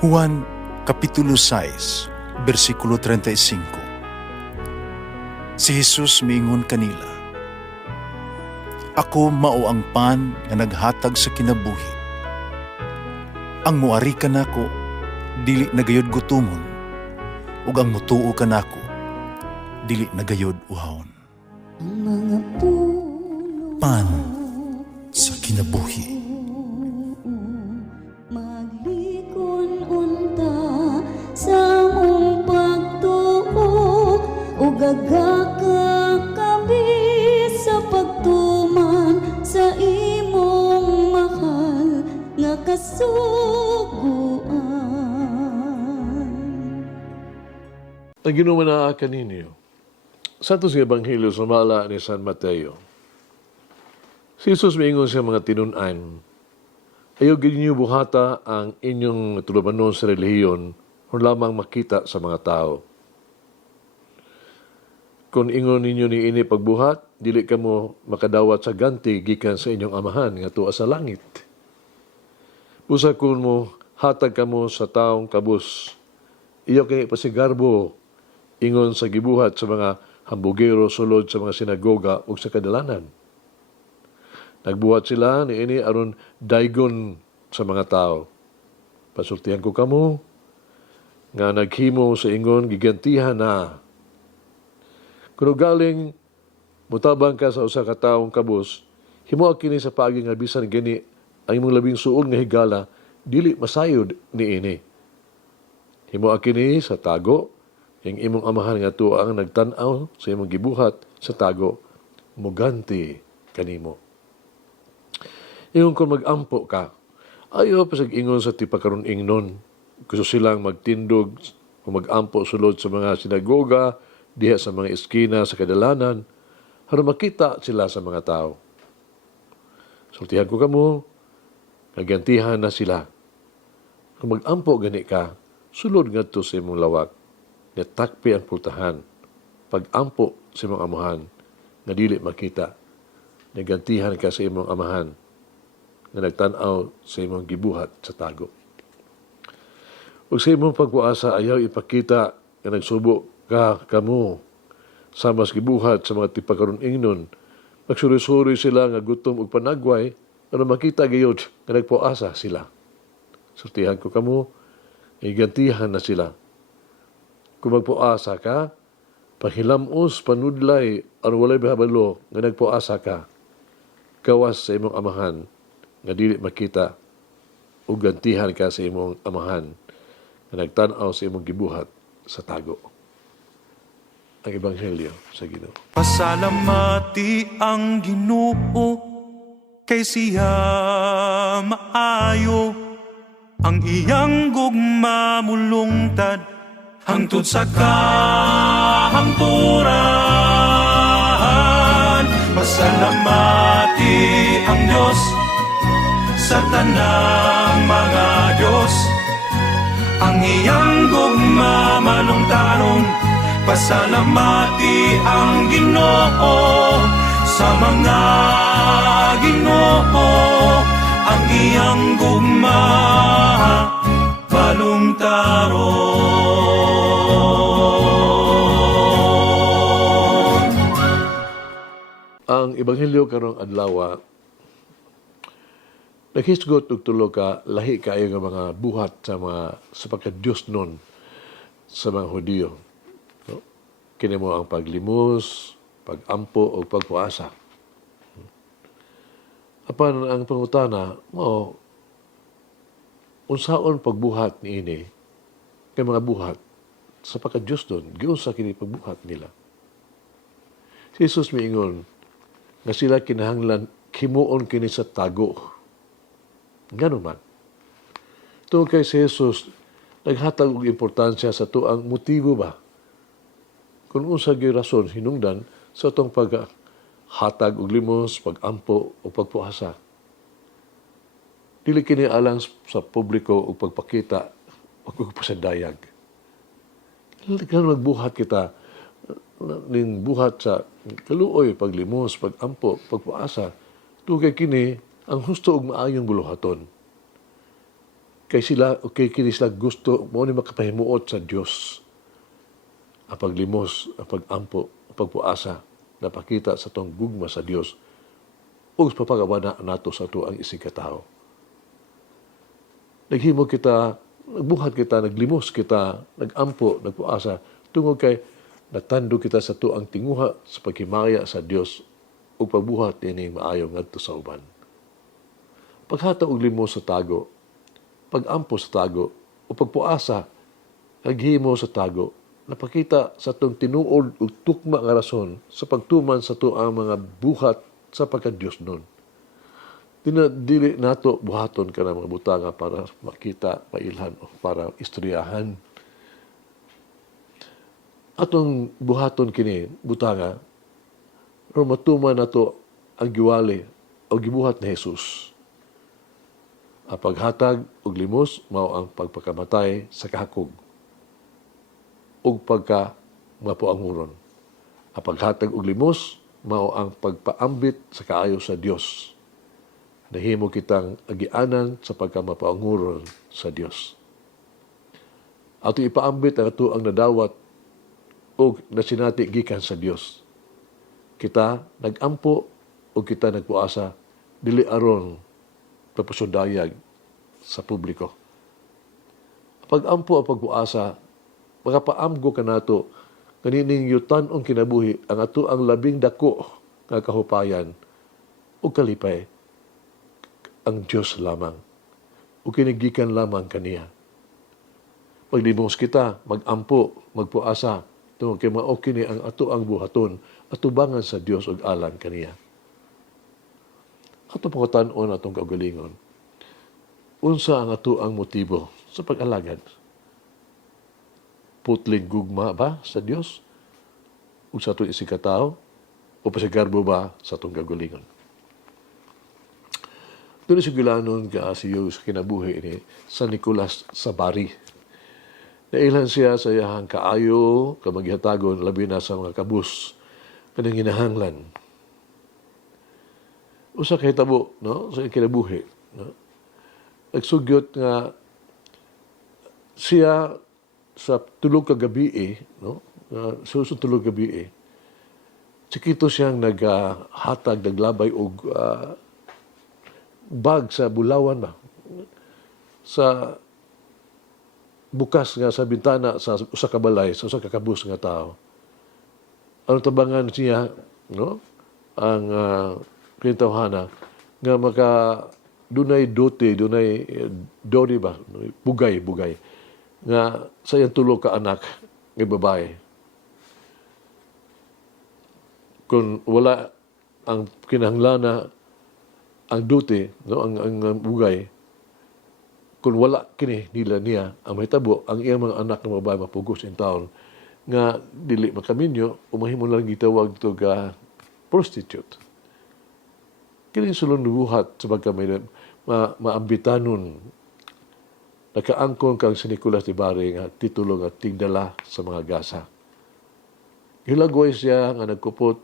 Juan Kapitulo 6, versikulo 35. Si Jesus miingon kanila, "Ako mao ang pan nga naghatag sa kinabuhi. Ang muari kanako dili nagayod gutomon, ug ang mutuo kanako dili nagayod uhawon." Ang mga puno Pan sa kinabuhi. maglikon unta sa mong pagtuo ug gagaka kami sa pagtuman sa imong mahal nga kasuguan. Ang ginumana kaninyo, sa ito sa Ebanghelyo sa mala ni San Mateo, si Jesus maingon sa mga tinunan, ayaw ginyo buhata ang inyong tulumanon sa relihiyon kung lamang makita sa mga tao. Kung ingon ninyo ni ini pagbuhat, dili kamo makadawat sa ganti gikan sa inyong amahan nga tuwa sa langit. Busa kung mo hatag kamo sa taong kabus, iyo kay pasigarbo ingon sa gibuhat sa mga hambugero sulod sa mga sinagoga ug sa kadalanan. Nagbuhat sila ni ini aron daygon sa mga tao. Pasultihan ko kamo nga naghimo sa ingon gigantihan na. Kung galing mutabang ka sa usa ka taong kabus, himo kini sa paagi nga bisan gani ang imong labing suon nga higala dili masayod ni ini. Himo kini sa tago, ang imong amahan nga tuang nagtan-aw sa imong gibuhat sa tago, muganti kanimo. Ingon kung mag-ampo ka, ayaw pa ingon sa tipakaroon ingnon. Gusto silang magtindog o mag-ampo sulod sa mga sinagoga, diha sa mga eskina sa kadalanan, para makita sila sa mga tao. Sultihan ko kamo, nagantihan na sila. Kung mag-ampo gani ka, sulod nga to sa imong lawak, nga takpi ang pultahan, pag-ampo sa imong amahan, nga dili makita, nagantihan ka sa imong amahan, nga nagtanaw sa imong gibuhat sa tago. Ug sa imong pagpuasa ayaw ipakita nga nagsubo ka kamo sa mas gibuhat sa mga tipakaron ingnon. Magsuri-suri sila nga gutom ug panagway aron makita gayud nga nagpuasa sila. Sultihan ko kamo, igantihan na sila. Kung magpuasa ka, pahilamos panudlay aron walay bihabalo nga nagpuasa ka, kawas sa imong amahan nga dili makita ug gantihan ka sa imong amahan nga nagtan-aw sa imong gibuhat sa tago. Ang Ebanghelyo sa Ginoo. Pasalamati ang Ginoo kay siya maayo, ang iyang gugma mulungtad hangtod sa kahangturan. Pasalamati ang Diyos sa tanang mga Diyos, ang iyang gugma malungtaron. Pasalamati ang Ginoo sa mga Ginoo, ang iyang gugma malungtaron. Ang Ebanghelyo karong adlaw, naghisgot og tulo ka lahi kaayo nga mga buhat sa pagka-Dios nun sa mga Hudiyo. No? Kini mo ang paglimos, pag-ampo o pagpuasa. Apan ang pangutana mo, unsaon pagbuhat ni ini kay mga buhat sa pagka-Dios nun, giunsa kini pagbuhat nila. Si Jesus miingon nga sila kinahanglan himuon kini sa tago. Ganun man. Tungkol kay si Jesus, naghatag og importansya sa tuang motibo ba? Kung unsa gyud rason hinungdan sa itong paghatag og limos, pag-ampo o pagpuasa. Dili kini alang sa publiko o pagpakita o pagpasadayag. Kailan magbuhat kita ning buhat sa kaluoy, paglimos, pag-ampo, pagpuasa. Tungkol kini ang husto og maayong buluhaton. Kay sila, okay, kini sila gusto, mo ni makapahimuot sa Dios. Ang paglimos, ang pagampo, ang pagpuasa, napakita sa tong gugma sa Dios, o papagawa na nato sa ito ang isig katao. Naghimo kita, nagbuhat kita, naglimos kita, nagampo, nagpuasa, tungod kay natando kita sa ito ang tinguha sa pagkimaya sa Dios o pagbuhat nining maayo ngadto sa uban. Paghata og limos sa tago, pagampo sa tago, o pagpuasa, naghimo sa tago, napakita sa itong tinuod o tukma nga rason sa pagtuman sa ito ang mga buhat sa pagka-Diyos nun. Dili nato buhaton ka ng mga butanga para makita, mailhan, o para istoryahan. Atong buhaton kini, butanga, pero matuman nato ang giwali o gibuhat ni Jesus. Ang paghatag og limos mao ang pagpakamatay sa kahakog ug pagka mapuanguron. Ang paghatag og limos mao ang pagpaambit sa kaayo sa Dios. Nahimo kitang agianan sa pagkamapaanguron sa Dios. Ato ipaambit ang ato ang nadawat o nasinati gikan sa Dios. Kita nagampo o kita nagpuasa dili aron papasundayag sa publiko. Pag-ampo o pagpuasa, makapaamgo ka nato kanining yutan ong kinabuhi ang ato ang labing dako nga kahupayan o kalipay ang Diyos lamang o kinigikan lamang kaniya. Paglimos kita, magampo, magpuasa, tungkol kay mao kini ang ato ang buhaton at tubangan sa Dios ug alang kaniya. Ato pangutanon atong kaugalingon. Unsa ang ato ang motibo sa pag-alagad? Putling gugma ba sa Dios? O sa atong isikataw? O pasigarbo ba sa atong kaugalingon? Doon sa gilanon ka siyo sa kinabuhi ni San Nicolas sa Bari. Nailan siya sa iyahang kaayo, kamaghatagon, labi na sa mga kabus, kanang hinahanglan. Usa kay tabo, no, sa kinabuhi, no. Nagsugyot nga siya sa tulog ka gabi, no, sa tulog gabi, sikito siyang naghatag, naglabay og bag sa bulawan ba, sa bukas nga sa bintana sa usa ka balay, sa usa ka kabus nga tao. Ano tabangan siya, no, ang kinatawhana nga maka dunay dote, dunay dori ba, bugay nga sa iyang tulo ka anak nga babae. Kung wala ang kinahanglan ang dote, no, ang bugay, kung wala kini nila niya ang mahitabo ang iyang mga anak nga babae mapugos in taon nga dili makaminyo o mahimo lang gitawag to ga prostitute. Kini sulong buhat sa pagka may maambitanon nakaangkon kang si Nicolas de Bari nga titulo nga tigdala sa mga gasa. Hilagway siya nga nagkupot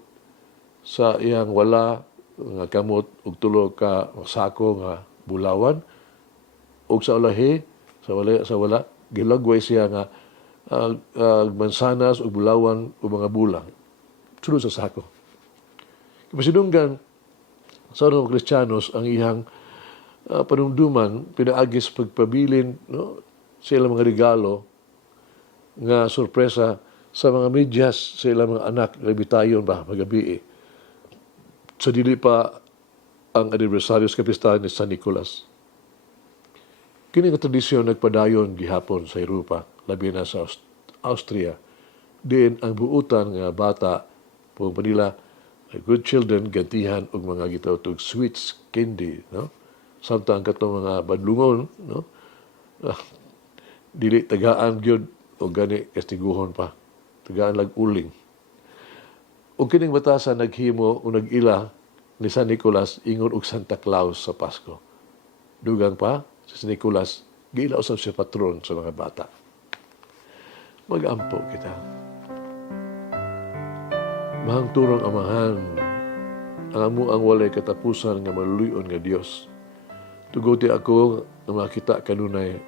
sa iyang wala nga kamot ug tulo ka sako nga bulawan ug sa ulahi sa wala gilagway siya nga mansanas ug bulawan ug mga bulang sulod sa sako. Kapasidunggan sa mga Kristiyanos ang iyang panumduman pinaagis pagpabilin, no, sa ilang mga regalo nga sorpresa sa mga medyas sa ilang mga anak labitayon ba magabi sa dili pa ang anibersaryo sa kapistahan ni San Nicolas. Kini nga tradisyon nagpadayon gihapon sa Europa, labi na sa Austria. Diin ang buutan nga bata pung nila good children gantihan og mga gitawag sweets candy, no? Samtang katong mga badlungon, no? Dili tagaan gyud o gani kastiguhon pa. Tagaan lag uling. O kining batasan naghimo o nag-ila ni San Nicolas ingon og Santa Claus sa Pasko. Dugang pa si San Nicolas giila usab siya patron sa mga bata. Mag-ampo kita. Mahang turong amahan ang amo ang walay katapusan nga maluluyon nga Dios. Tuguti ako na makita kanunay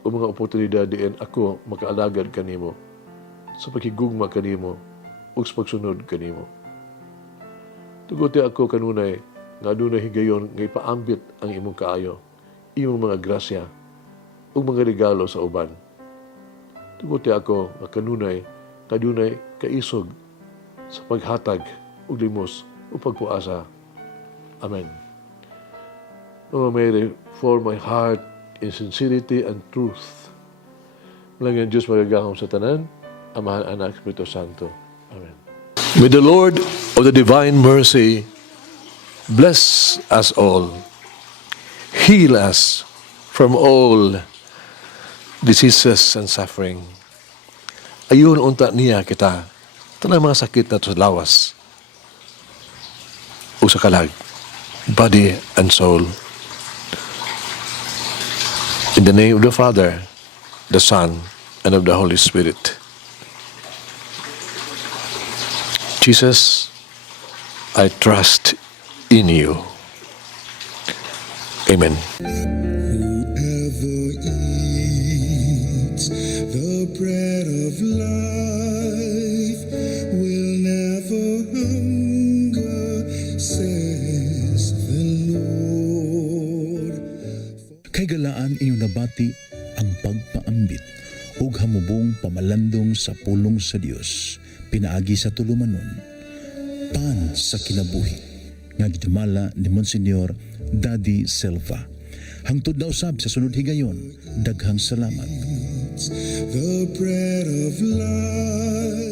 o mga oportunidad diin ako makaalagad kanimo sa paghigugma kanimo ug sa pagsunod kanimo. Tuguti ako kanunay nga adunay higayon nga ipaambit ang imong kaayo, imong mga grasya ug mga regalo sa uban. Tuguti ako nga kanunay kadunay kaisog sa paghatag ug limos ug pagpuasa. Amen. Mama Mary, for my heart in sincerity and truth. Malangyan Diyos magagahom sa tanan, Amahan, Anak, Espiritu Santo. Amen. May the Lord of the divine mercy bless us all, heal us from all diseases and suffering. Ayun unta niya kita, tanang mga sakit na to sa lawas o sa kalag, body and soul. In the name of the Father, the Son, and of the Holy Spirit. Jesus, I trust in you. Amen. Whoever eats the bread of life will never hunger, says the Lord. Kay galaan inyong nabati ang pagpaambit ug hamubong pamalandong sa pulong sa Dios pinaagi sa tulumanon pan sa kinabuhi nga gidumala ni Monsignor Daddy Silva. Hangtod na usab sa sunod higayon, daghang salamat. The bread of life